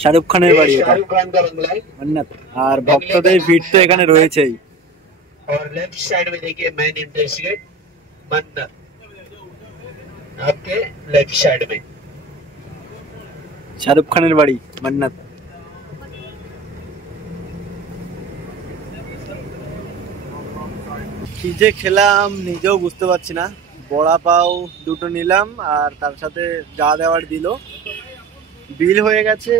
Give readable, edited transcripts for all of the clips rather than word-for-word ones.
শাহরুখ খানের বাড়ি এটা, মান্নাত। আর ভক্তদের ভিড় তো এখানে রয়েছেই। और लेफ्ट साइड में देखिए मेन एंट्रेंस गेट मन्नत, आपके लेफ्ट साइड में শাহরুখ খানের বাড়ি মান্নাত। কি যে খেলাম নিজেও বুঝতে পারছি না। বড়া পাও দুটো নিলাম আর তার সাথে যা দেওয়ার দিল। বিল হয়ে গেছে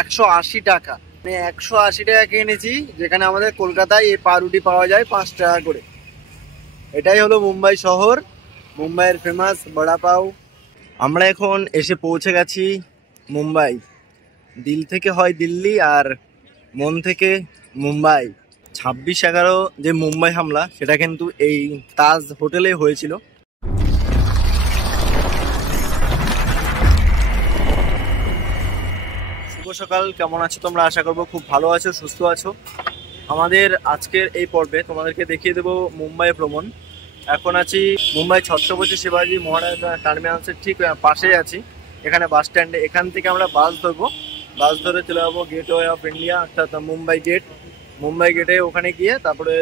180 টাকা। মানে 180 টাকা কিনেছি, যেখানে আমাদের কলকাতায় এই পাউরুটি পাওয়া যায় 5 টাকা করে। এটাই হলো মুম্বাই শহর, মুম্বাইয়ের ফেমাস বড়া পাও। আমরা এখন এসে পৌঁছে গেছি মুম্বাই। দিল থেকে হয় দিল্লি আর মন থেকে মুম্বাই। 26/11 যে মুম্বাই হামলা, সেটা কিন্তু এই তাজ হোটেলে হয়েছিল। শুভ সকাল, কেমন আছো তোমরা? আশা করবো খুব ভালো আছো, সুস্থ আছো। আমাদের আজকের এই পর্বে তোমাদেরকে দেখিয়ে দেবো মুম্বাই ভ্রমণ। এখন আছি মুম্বাই ছত্রপতি শিবাজি মহারাজ টার্মিনালসের ঠিক পাশেই আছি, এখানে বাস স্ট্যান্ডে। এখান থেকে আমরা বাস ধরবো, বাস ধরে চলে যাবো গেটওয়ে অফ ইন্ডিয়া, অর্থাৎ মুম্বাই গেট। মুম্বাই গেটে ওখানে গিয়ে তারপরে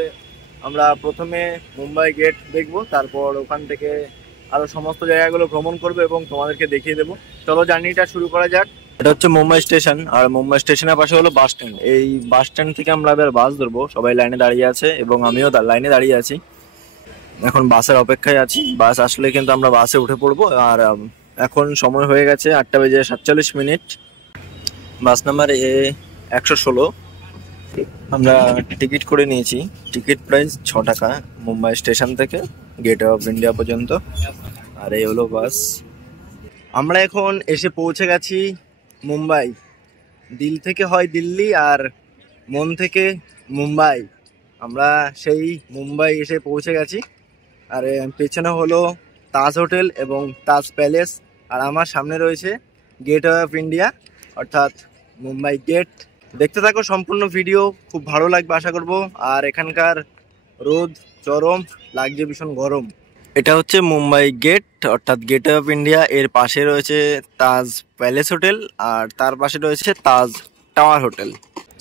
আমরা প্রথমে মুম্বাই গেট দেখবো, তারপর ওখান থেকে আরও সমস্ত জায়গাগুলো ভ্রমণ করবো এবং তোমাদেরকে দেখিয়ে দেবো। চলো জার্নিটা শুরু করা যাক। এটা হচ্ছে মুম্বাই স্টেশন, আর মুম্বাই স্টেশনের পাশে হলো বাস স্ট্যান্ড। এই বাস স্ট্যান্ড থেকে আমরা এবার বাস ধরবো। সবাই লাইনে দাঁড়িয়ে আছে এবং আমিও লাইনে দাঁড়িয়ে আছি। এখন বাসের অপেক্ষায় আছি, বাস আসলে কিন্তু আমরা বাসে উঠে পড়বো। আর এখন সময় হয়ে গেছে 8:47। Bus number A116। আমরা টিকিট করে নিয়েছি, টিকিট প্রাইস 6 টাকা মুম্বাই স্টেশন থেকে গেটওয়ে অফ ইন্ডিয়া পর্যন্ত। আর এই হলো বাস। আমরা এখন এসে পৌঁছে গেছি মুম্বাই। দিল থেকে হয় দিল্লি আর মন থেকে মুম্বাই। আমরা সেই মুম্বাই এসে পৌঁছে গেছি। আর পেছনে হলো তাজ হোটেল এবং তাজ প্যালেস, আর আমার সামনে রয়েছে গেটওয়ে অফ ইন্ডিয়া, অর্থাৎ মুম্বাই গেট। দেখতে থাকো সম্পূর্ণ ভিডিও, খুব ভালো লাগবে আশা করব। আর এখানকার রোদ চরম, লাগছে ভীষণ গরম। এটা হচ্ছে মুম্বাই গেট, অর্থাৎ গেটওয়ে অফ ইন্ডিয়া। এর পাশে রয়েছে তাজ প্যালেস হোটেল আর তার পাশে রয়েছে তাজ টাওয়ার হোটেল।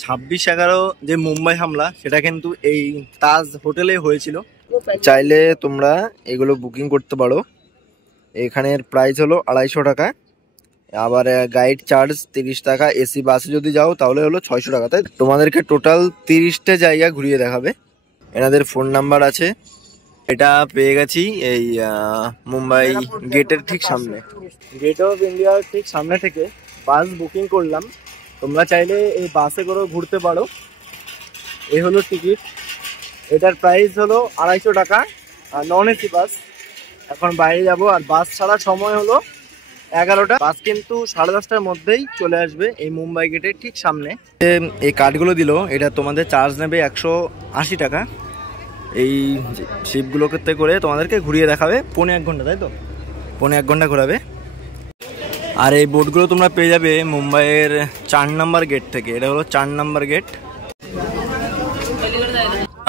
26/11 যে মুম্বাই হামলা, সেটা কিন্তু এই তাজ হোটেলে হয়েছিল। চাইলে তোমরা এগুলো বুকিং করতে পারো। এখানের প্রাইস হলো 250 টাকা। আবার গাইড চার্জ 30 টাকা। এসি বাসে যদি যাও তাহলে হলো 600 টাকা। তাই তোমাদেরকে টোটাল 30টা জায়গা ঘুরিয়ে দেখাবে। এনাদের ফোন নাম্বার আছে। এটা পেয়ে গেছি এই মুম্বাই গেটের ঠিক সামনে, গেট অফ ইন্ডিয়ার ঠিক সামনে থেকে বাস বুকিং করলাম। তোমরা চাইলে এই বাসে করে ঘুরতে পারো। এই হলো টিকিট, এটার প্রাইস হলো 250 টাকা। আর নন এসি বাস। এখন বাইরে যাব, আর বাস ছাড়ার সময় হলো 11টা। বাস কিন্তু 10:30টার মধ্যেই চলে আসবে এই মুম্বাই গেটের ঠিক সামনে। এই কার্ডগুলো দিল, এটা তোমাদের চার্জ নেবে 180 টাকা। এই শিপগুলোতে করে তোমাদেরকে ঘুরিয়ে দেখাবে 1.5 ঘন্টা, তাই তো 1.5 ঘন্টা ঘোরাবে। আর এই বোটগুলো তোমরা পেয়ে যাবে মুম্বাইয়ের 4 নম্বর গেট থেকে। এটা হলো 4 নম্বর গেট।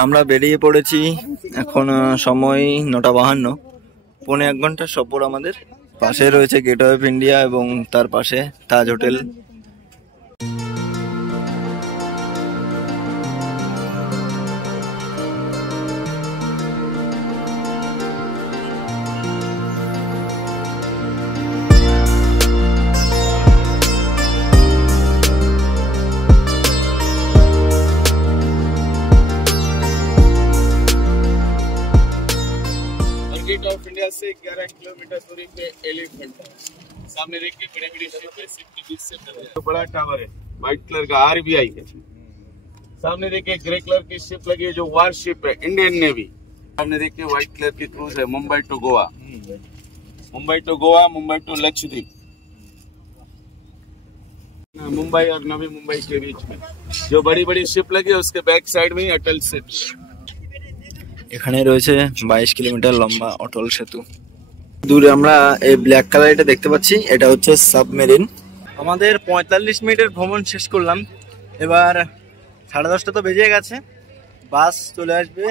আমরা বেরিয়ে পড়েছি, এখন সময় 9:52। 1.5 ঘন্টার সফর আমাদের। পাশে রয়েছে গেটওয়ে অফ ইন্ডিয়া এবং তার পাশে তাজ হোটেল। गेट ऑफ इंडिया से 11 किलोमीटर दूरी पे एलिफेंट है। सामने देखिए बड़े बड़े शिप है, शिप के बीच से तो बड़ा टावर है, व्हाइट कलर का RBI है। सामने देखिए ग्रे कलर की शिप लगी है जो वार शिप है, इंडियन नेवी। सामने देखिए व्हाइट कलर की क्रूज है, Mumbai to Goa, Mumbai to Goa, Mumbai to Lakshadweep. Mumbai और नवी मुंबई के बीच में जो बड़ी बड़ी शिप लगी है उसके बैक साइड में ही अटल सेतु। এখানে রয়েছে 22 কিলোমিটার লম্বা অটল সেতু। দূরে আমরা এই ব্ল্যাক কালার এটা দেখতে পাচ্ছি, এটা হচ্ছে সাবমেরিন। আমাদের 45 মিনিটের ভ্রমণ শেষ করলাম। এবার 10:30 তো বেজে গেছে, বাস চলে আসবে।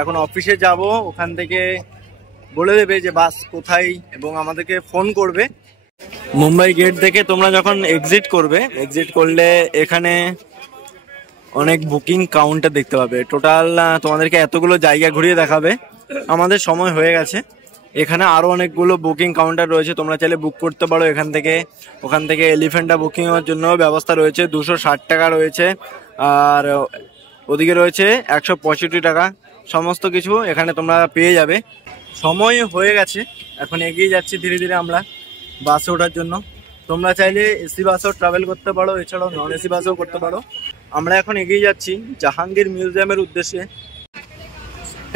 এখন অফিসে যাব, ওখান থেকে বলে দেবে যে বাস কোথায় এবং আমাদেরকে ফোন করবে। মুম্বাই গেট থেকে তোমরা যখন এক্সিট করবে, এক্সিট করলে এখানে অনেক বুকিং কাউন্টার দেখতে পাবে। টোটাল তোমাদেরকে এতগুলো জায়গা ঘুরিয়ে দেখাবে, আমাদের সময় হয়ে গেছে। এখানে আরো অনেকগুলো বুকিং কাউন্টার রয়েছে, তোমরা চাইলে বুক করতে পারো এখান থেকে। ওখান থেকে এলিফ্যান্টটা বুকিং এর জন্য ব্যবস্থা রয়েছে, 260 টাকা রয়েছে। আর ওদিকে রয়েছে 165 টাকা। সমস্ত কিছু এখানে তোমরা পেয়ে যাবে। সময় হয়ে গেছে, এখন এগিয়ে যাচ্ছি ধীরে ধীরে আমরা বাসে ওঠার জন্য। তোমরা চাইলে এসি বাসেও ট্রাভেল করতে পারো, এছাড়াও নন এসি বাসেও করতে পারো। আমরা এখন এগিয়ে যাচ্ছি জাহাঙ্গীর মিউজিয়ামের উদ্দেশ্যে।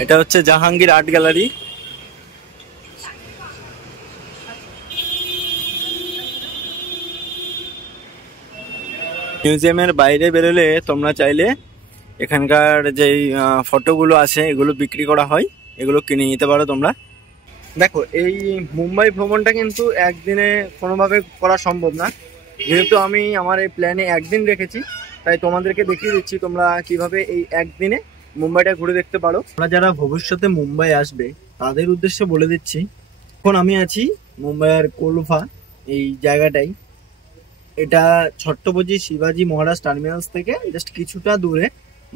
এটা হচ্ছে জাহাঙ্গীর আর্ট গ্যালারি। মিউজিয়ামের বাইরে বেরোলে তোমরা চাইলে এখানকার যেই ফটোগুলো আছে এগুলো বিক্রি করা হয়, এগুলো কিনে নিতে পারো তোমরা। দেখো, এই মুম্বাই ভ্রমণটা কিন্তু একদিনে কোনোভাবে করা সম্ভব না। যেহেতু আমি আমার এই প্ল্যানে একদিন রেখেছি, তাই তোমাদেরকে দেখিয়ে দিচ্ছি তোমরা কিভাবে এই একদিনে মুম্বাইটা ঘুরে দেখতে পারো। তোমরা যারা ভবিষ্যতে মুম্বাই আসবে তাদের উদ্দেশ্যে বলে দিচ্ছি, এখন আমি আছি মুম্বাইয়ের কোলভা এই জায়গাটাই। এটা ছত্রপতি শিবাজি মহারাজ টার্মিনালস থেকে জাস্ট কিছুটা দূরে,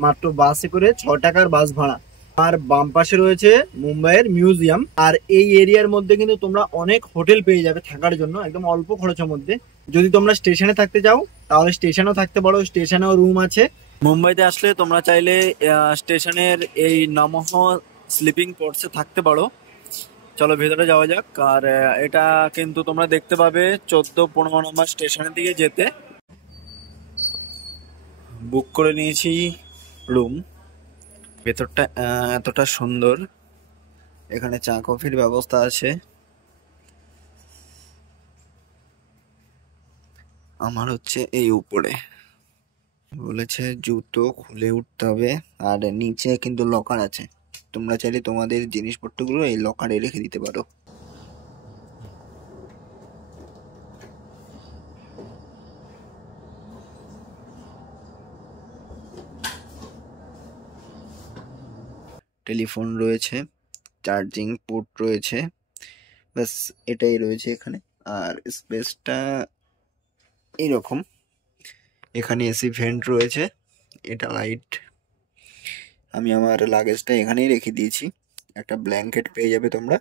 মাত্র বাসে করে 6 টাকার বাস ভাড়া। আর বাম পাশে রয়েছে মুম্বাইয়ের মিউজিয়াম। আর এই এরিয়ার মধ্যে কিন্তু তোমরা অনেক হোটেল পেয়ে যাবে থাকার জন্য, একদম অল্প খরচের মধ্যে। যদি তোমরা স্টেশনে থাকতে চাও তাহলে স্টেশনেও থাকতে পারো, স্টেশনেও রুম আছে। মুম্বাইতে আসলে তোমরা চাইলে স্টেশনের এই নমঃ স্লিপিং কোর্সে থাকতে পারো। চলো ভেতরে যাওয়া যাক। আর এটা কিন্তু তোমরা দেখতে পাবে 14-15 নম্বর স্টেশনের দিকে যেতে। বুক করে নিয়েছি রুম। ভেতরটা এতটা সুন্দর, এখানে চা কফির ব্যবস্থা আছে। আমার হচ্ছে এই উপরে বলেছে জুতো খুলে উঠতে হবে, আর নিচে কিন্তু লকার আছে, তোমরা চাইলে তোমাদের জিনিসপত্রগুলো এই লকারে রেখে দিতে পারো। টেলিফোন রয়েছে, চার্জিং পোর্ট রয়েছে, ব্যাস এটাই রয়েছে এখানে। আর স্পেসটা এইরকম, এখানে এসি ভেন্ট রয়েছে, এটা লাইট। আমি আমার লাগেজটা এখানেই রেখে দিয়েছি, একটা ব্ল্যাঙ্কেট পেয়ে যাবে তোমরা।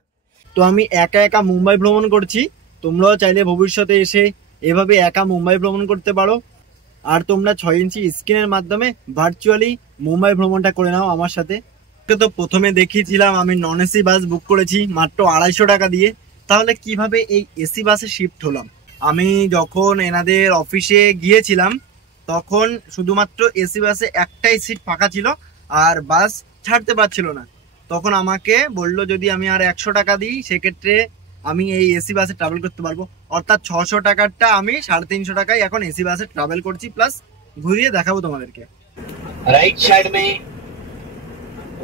তো আমি একা একা মুম্বাই ভ্রমণ করছি, তোমরাও চাইলে ভবিষ্যতে এসে এভাবে একা মুম্বাই ভ্রমণ করতে পারো। আর তোমরা 6 ইঞ্চি স্ক্রিনের মাধ্যমে ভার্চুয়ালি মুম্বাই ভ্রমণটা করে নাও আমার সাথে। তো প্রথমে দেখিয়েছিলাম আমি নন এসি বাস বুক করেছি মাত্র 250 টাকা দিয়ে। তাহলে কিভাবে এই এসি বাসে শিফট হলাম? আমি যখন এনাদের অফিসে গিয়েছিলাম তখন শুধুমাত্র এসি বাসে একটাই সিট ফাঁকা ছিল, আর বাস ছাড়তে পারছিল না। তখন আমাকে বললো যদি আমি আর 100 টাকা দিই সেক্ষেত্রে আমি এই এসি বাসে ট্রাভেল করতে পারবো। অর্থাৎ 600 টাকারটা আমি 350 টাকায় এখন এসি বাসে ট্রাভেল করছি, প্লাস ঘুরিয়ে দেখাবো তোমাদেরকে। राइट साइड में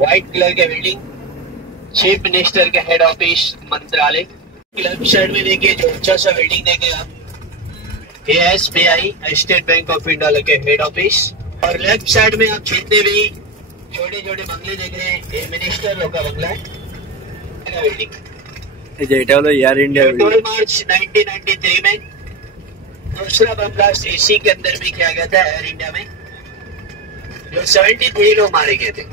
व्हाइट कलर के बिल्डिंग चीफ मिनिस्टर के हेड ऑफिस मंत्रालय। लेफ्ट साइड में देखिए जो ऊंचा सा बिल्डिंग देखे आप, SBI state bank of India के हेड ऑफिस। और लेफ्ट साइड में आप जितने भी छोटे छोटे बंगले देख रहे हैं ये मिनिस्टर लोग का बंगला है बिल्डिंग। এটা হলো এয়ার ইন্ডিয়া। 12 मार्च 1993 में दूसरा बम ब्लास्ट एसी के अंदर भी किया गया था एयर इंडिया में, जो 73 लोग मारे गए थे।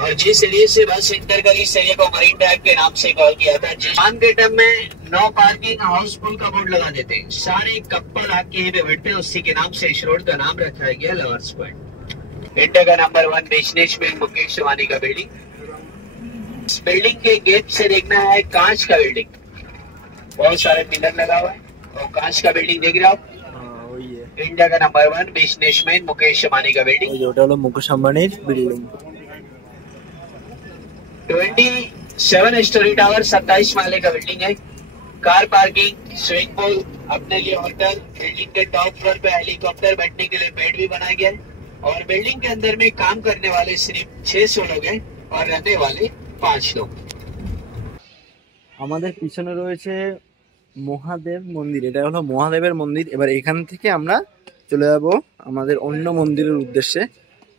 और जिस एरिया से बस इंटर कर इस एरिया को मरीन ड्राइव के नाम से कॉल किया था, जापान के टर्म में नो पार्किंग हाउसफुल का बोर्ड लगा देते, सारे कपल आके पे बैठते, उसी के नाम से इस रोड का नाम रखा गया लवर्स पॉइंट। इंडिया का नंबर 1 बिजनेसमैन मुकेश अंबानी का बिल्डिंग। इस बिल्डिंग के गेट से देखना है कांच का बिल्डिंग, बहुत सारे पिलर लगा हुआ है और कांच का बिल्डिंग देख रहे हो आप। इंडिया का नंबर 1 बिजनेसमैन मुकेश अंबानी का बिल्डिंग। ওটা হলো মুকেশ আম্বানির বিল্ডিং। 27 स्टोरी टावर 27 माले का बिल्डिंग है। कार पार्किंग, स्विमिंग पूल, अपने लिए होटल, बिल्डिंग के टॉप फ्लोर पे हेलीकॉप्टर बैठने के लिए बेड भी बनाया गया है। और बिल्डिंग के अंदर में काम करने वाले सिर्फ 600 लोग हैं और रहने वाले 5 लोग। আমাদের পিছনে রয়েছে মহাদেব মন্দির, এটা হলো মহাদেবের মন্দির। এবার এখান থেকে আমরা চলে যাব আমাদের অন্য মন্দিরের উদ্দেশ্যে।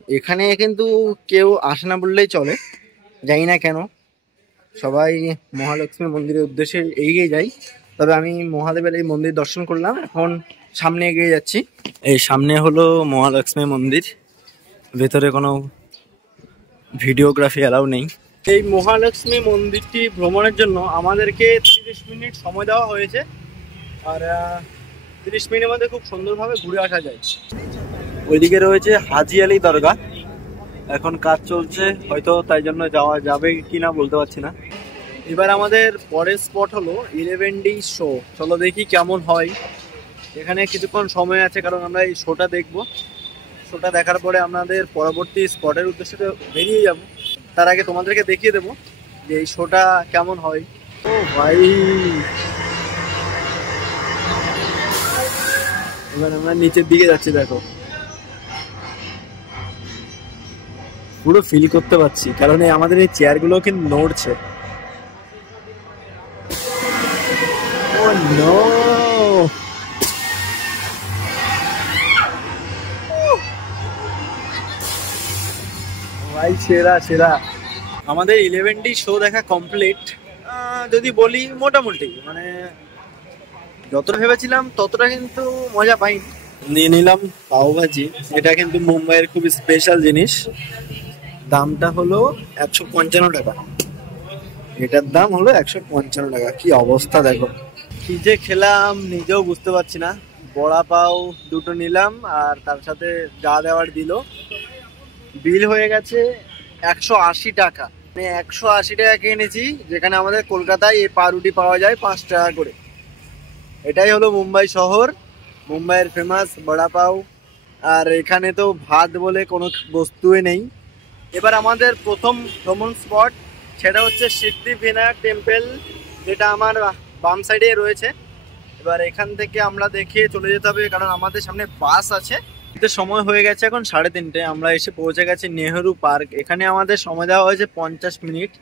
এখানে কিন্তু কেউ আসে না বললেই চলে, জানি না কেন, সবাই মহালক্ষ্মী মন্দিরের উদ্দেশ্যে এগিয়ে যাই। তবে আমি মহাদেবের এই মন্দির দর্শন করলাম, এখন সামনে এগিয়ে যাচ্ছি। এই সামনে হলো মহালক্ষ্মী মন্দির, ভেতরে কোনো ভিডিওগ্রাফি অ্যালাউ নেই। এই মহালক্ষ্মী মন্দিরটি ভ্রমণের জন্য আমাদেরকে 30 মিনিট সময় দেওয়া হয়েছে, আর 30 মিনিটের মধ্যে খুব সুন্দরভাবে ঘুরে আসা যায়। ওইদিকে রয়েছে হাজি আলী দরগা, এখন কাজ চলছে হয়তো, তাই জন্য যাওয়া যাবে কিনা বলতে পারছি না। এবার আমাদের পরের স্পট হলো 11D শো। চলো দেখি কেমন হয়। এখানে কিছুক্ষণ সময় আছে, কারণ আমরা এই শোটা দেখবো। শোটা দেখার পরে আমাদের পরবর্তী স্পটের উদ্দেশ্যে বেরিয়ে যাব। তার আগে তোমাদেরকে দেখিয়ে দেবো যে এই শোটা কেমন হয়। ও ভাই, এবার আমরা নিচের দিকে যাচ্ছি, দেখো পুরো ফিল করতে পারছি, কারণ আমাদের এই চেয়ারগুলো কিন্তু নড়ছে। ও নো, ভাই সেরা সেরা। আমাদের 11D শো দেখা কমপ্লিট। যদি বলি মোটামুটি, মানে যতটা ভেবেছিলাম ততটা কিন্তু মজা পাইনি। নিয়ে নিলাম পাওভাজি, এটা কিন্তু মুম্বাইয়ের খুব স্পেশাল জিনিস। দামটা হলো 155 টাকা, এটার দাম হলো 155 টাকা। কি অবস্থা দেখো, কি যে খেলাম নিজেও বুঝতে পারছি না। বড়া পাও দুটো নিলাম, আর তার সাথে যা দেওয়ার দিল। বিল হয়ে গেছে 180 টাকা। মানে 180 টাকা কিনেছি, যেখানে আমাদের কলকাতায় এই পাউরুটি পাওয়া যায় 5 টাকা করে। এটাই হলো মুম্বাই শহর, মুম্বাইয়ের ফেমাস বড়া পাও। আর এখানে তো ভাত বলে কোনো বস্তুই নেই। এবার আমাদের প্রথম ভ্রমণ স্পট, সেটা হচ্ছে সিদ্ধিবিনায়ক টেম্পল, যেটা আমার বাম সাইডে রয়েছে। এবার এখান থেকে আমরা দেখে চলে যেতে হবে, কারণ আমাদের সামনে বাস আছে। এতে সময় হয়ে গেছে এখন 3:30। আমরা এসে পৌঁছে গেছি নেহেরু পার্ক। এখানে আমাদের সময় দেওয়া হয়েছে 50 মিনিট।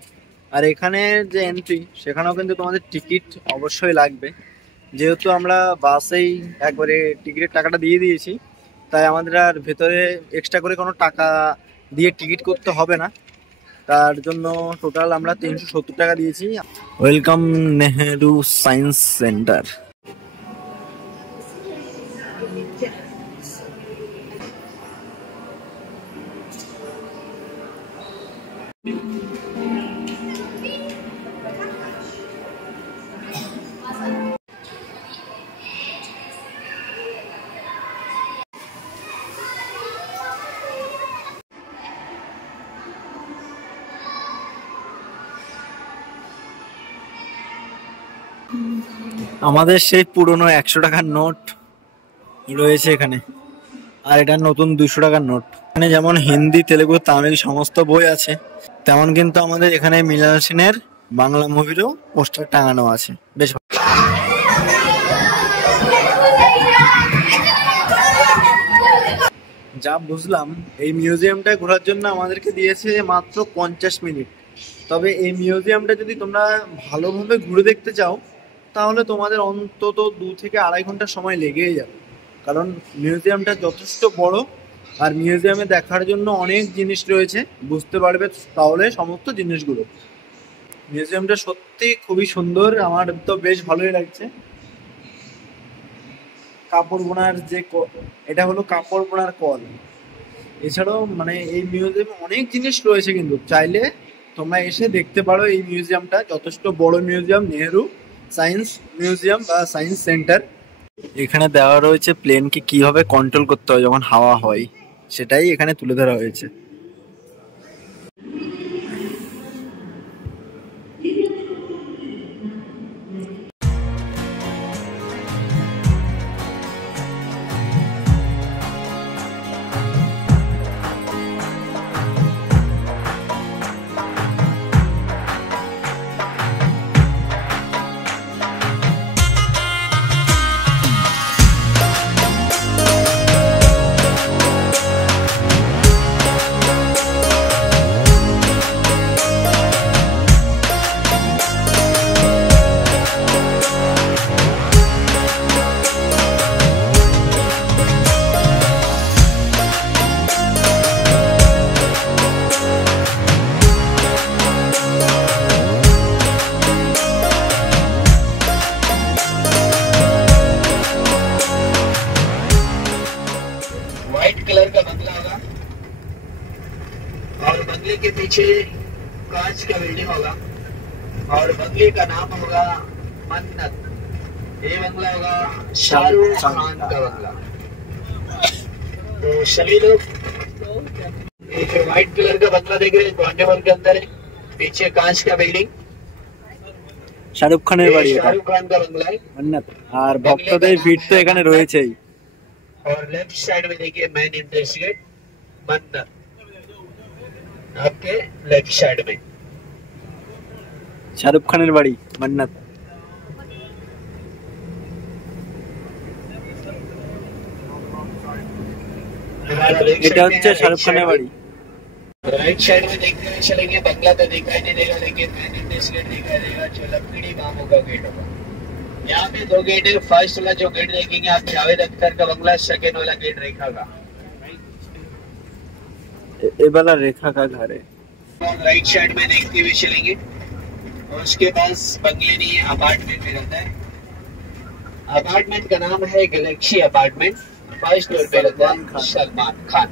আর এখানে যে এন্ট্রি, সেখানেও কিন্তু তোমাদের টিকিট অবশ্যই লাগবে। যেহেতু আমরা বাসেই একবারে টিকিটের টাকাটা দিয়ে দিয়েছি, তাই আমাদের আর ভেতরে এক্সট্রা করে কোনো টাকা দিয়ে টিকিট করতে হবে না। তার জন্য টোটাল আমরা 370 টাকা দিয়েছি। Welcome Nehru science centre. আমাদের সেই পুরনো 100 টাকার নোট রয়েছে এখানে, আর এটা নতুন 200 টাকার নোট। এখানে যেমন হিন্দি, তেলেগু, তামিল সমস্ত বই আছে, তেমন কিন্তু আমাদের এখানে মৃণাল সেনের বাংলা মুভিরও পোস্টার টাঙানো আছে। বেশ যা বুঝলাম, এই মিউজিয়ামটা ঘোরার জন্য আমাদেরকে দিয়েছে মাত্র 50 মিনিট। তবে এই মিউজিয়ামটা যদি তোমরা ভালোভাবে ঘুরে দেখতে চাও, তাহলে তোমাদের অন্তত 2 থেকে 2.5 ঘন্টা সময় লেগেই যাবে, কারণ মিউজিয়ামটা যথেষ্ট বড়। আর মিউজিয়ামে দেখার জন্য অনেক জিনিস রয়েছে, বুঝতে পারবে তাহলে সমস্ত জিনিসগুলো। মিউজিয়ামটা সত্যি খুবই সুন্দর, আমার তো বেশ ভালোই লাগছে। কাপড় বোনার যে এটা হলো কাপড় বোনার কল। এছাড়াও মানে এই মিউজিয়ামে অনেক জিনিস রয়েছে, কিন্তু চাইলে তোমরা এসে দেখতে পারো। এই মিউজিয়ামটা যথেষ্ট বড় মিউজিয়াম, নেহেরু সায়েন্স মিউজিয়াম বা সায়েন্স সেন্টার। এখানে দেওয়া রয়েছে প্লেনকে কিভাবে কন্ট্রোল করতে হয় যখন হাওয়া হয়, সেটাই এখানে তুলে ধরা হয়েছে। पीछे कांच का बिल्डिंग होगा और बंगले का नाम होगा मन्नत। ये बंगला होगा शाहरुख खान का बंगला। तो सभी लोग ये जो व्हाइट कलर का बंगला देख रहे हैं कॉन्टेबल के अंदर है, पीछे कांच का बिल्डिंग, শাহরুখ খানের বাড়ি এটা शाहरुख खान का बंगला है। মান্নাত। আর ভক্তদের ভিড় তো এখানে রয়েছেই। और लेफ्ट साइड में देखिए मेन एंट्रेंस गेट मन्नत, आपके लेफ्ट साइड में। শাহরুখ খানের বাড়ি মান্নাত। এটা হচ্ছে শাহরুখ খানের বাড়ি। राइट साइड में देखते हुए चलेंगे, बंगला तो दिखाई नहीं देगा लेकिन मेन एंट्रेंस गेट दिखाई देगा, जो लकड़ी बामों का गेट होगा। यहाँ पे दो गेट है, फर्स्ट वाला जो गेट देखेंगे आप जावेद अख्तर का बंगला, सेकेंड वाला गेट रेखा का। ये वाला रेखा का घर है। राइट साइड में देखते हुए चलेंगे और उसके पास बंगले नहीं है, अपार्टमेंट में रहता है। अपार्टमेंट का नाम है गैलेक्सी अपार्टमेंट, फर्स्ट फ्लोर पे रहता है सलमान खान।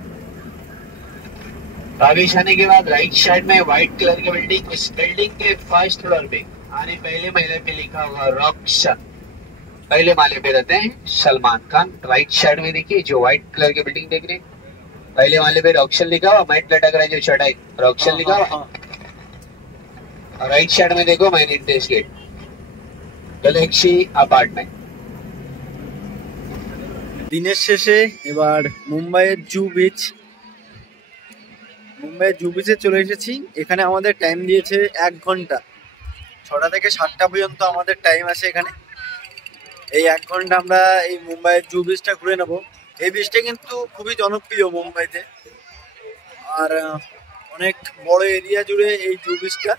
आगे जाने के बाद राइट साइड में व्हाइट कलर की बिल्डिंग, उस बिल्डिंग के फर्स्ट फ्लोर पे आने पहले महले पे लिखा हुआ रॉक्सन, पहले माले पे रहते हैं सलमान खान। राइट साइड में देखिए जो व्हाइट कलर की बिल्डिंग देख रहे हैं, पहले माले पे रॉक्सन लिखा हुआ, मैट लटक रहा है जो चढ़ाई रॉक्सन लिखा हुआ। और राइट साइड में देखो main entrance gate galaxy apartment. দিনের শেষে এবার মুম্বাইয়ের জু বিচ, মুম্বাইয়ের জু বিচে চলে এসেছি। এখানে আমাদের টাইম দিয়েছে 1 ঘন্টা, 6টা থেকে 7টা পর্যন্ত আমাদের টাইম আছে এখানে। এই 1 ঘন্টা আমরা এই মুম্বাইয়ের জু বিচটা ঘুরে নেব। এই বিচটা কিন্তু খুবই জনপ্রিয় মুম্বাইতে, আর অনেক বড় এরিয়া জুড়ে এই জু বিচটা।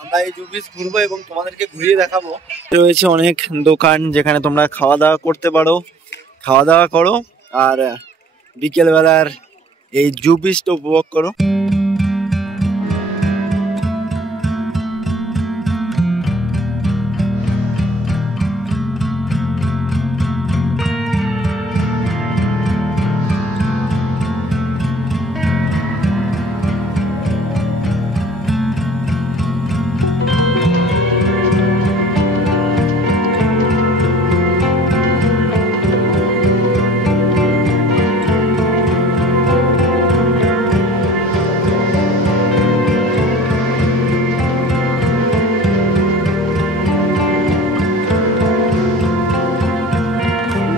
আমরা এই জু বিচ ঘুরবো এবং তোমাদেরকে ঘুরিয়ে দেখাবো। রয়েছে অনেক দোকান যেখানে তোমরা খাওয়া দাওয়া করতে পারো, খাওয়া দাওয়া করো আর বিকেলবেলার এই জু বিচটা উপভোগ করো।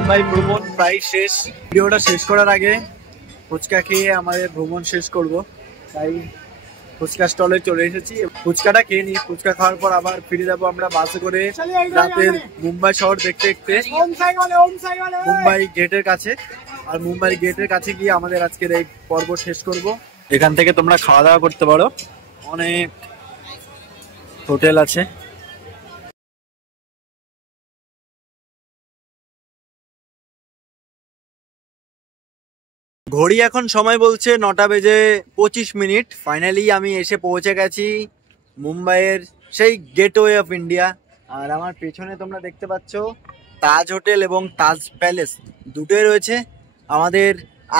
মুম্বাই ভ্রমণ প্রায় শেষ। ভিডিওটা শেষ করার আগে ফুচকা খেয়ে আমাদের ভ্রমণ শেষ করব, তাই ফুচকা স্টলে চলে এসেছি। ফুচকাটা খেয়ে নিই, ফুচকা খাওয়ার পর আবার ফিরে যাবো আমরা বাসে করে রাতের মুম্বাই শহর দেখতে দেখতে মুম্বাই গেটের কাছে। আর মুম্বাই গেটের কাছে গিয়ে আমাদের আজকের এই পর্ব শেষ করব। এখান থেকে তোমরা খাওয়া দাওয়া করতে পারো, অনেক হোটেল আছে। ঘড়ি এখন সময় বলছে 9টা বেজে 25 মিনিট। ফাইনালি আমি এসে পৌঁছে গেছি মুম্বাইয়ের সেই গেটওয়ে অফ ইন্ডিয়া। আর আমার পেছনে তোমরা দেখতে পাচ্ছ তাজ হোটেল এবং তাজ প্যালেস দুটোই রয়েছে। আমাদের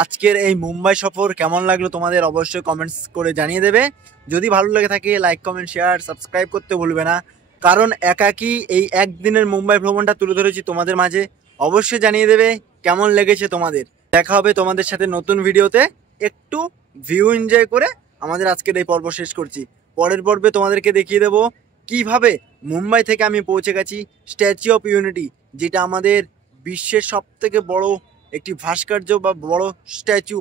আজকের এই মুম্বাই সফর কেমন লাগলো তোমাদের অবশ্যই কমেন্টস করে জানিয়ে দেবে। যদি ভালো লেগে থাকে লাইক কমেন্ট শেয়ার সাবস্ক্রাইব করতে ভুলবে না, কারণ একাকি এই একদিনের মুম্বাই ভ্রমণটা তুলে ধরেছি তোমাদের মাঝে। অবশ্যই জানিয়ে দেবে কেমন লেগেছে তোমাদের। দেখা হবে তোমাদের সাথে নতুন ভিডিওতে। একটু ভিউ এনজয় করে আমাদের আজকের এই পর্ব শেষ করছি। পরের পর্বে তোমাদেরকে দেখিয়ে দেবো কিভাবে মুম্বাই থেকে আমি পৌঁছে গেছি স্ট্যাচু অফ ইউনিটি, যেটা আমাদের বিশ্বের সবথেকে বড় একটি ভাস্কর্য বা বড় স্ট্যাচু।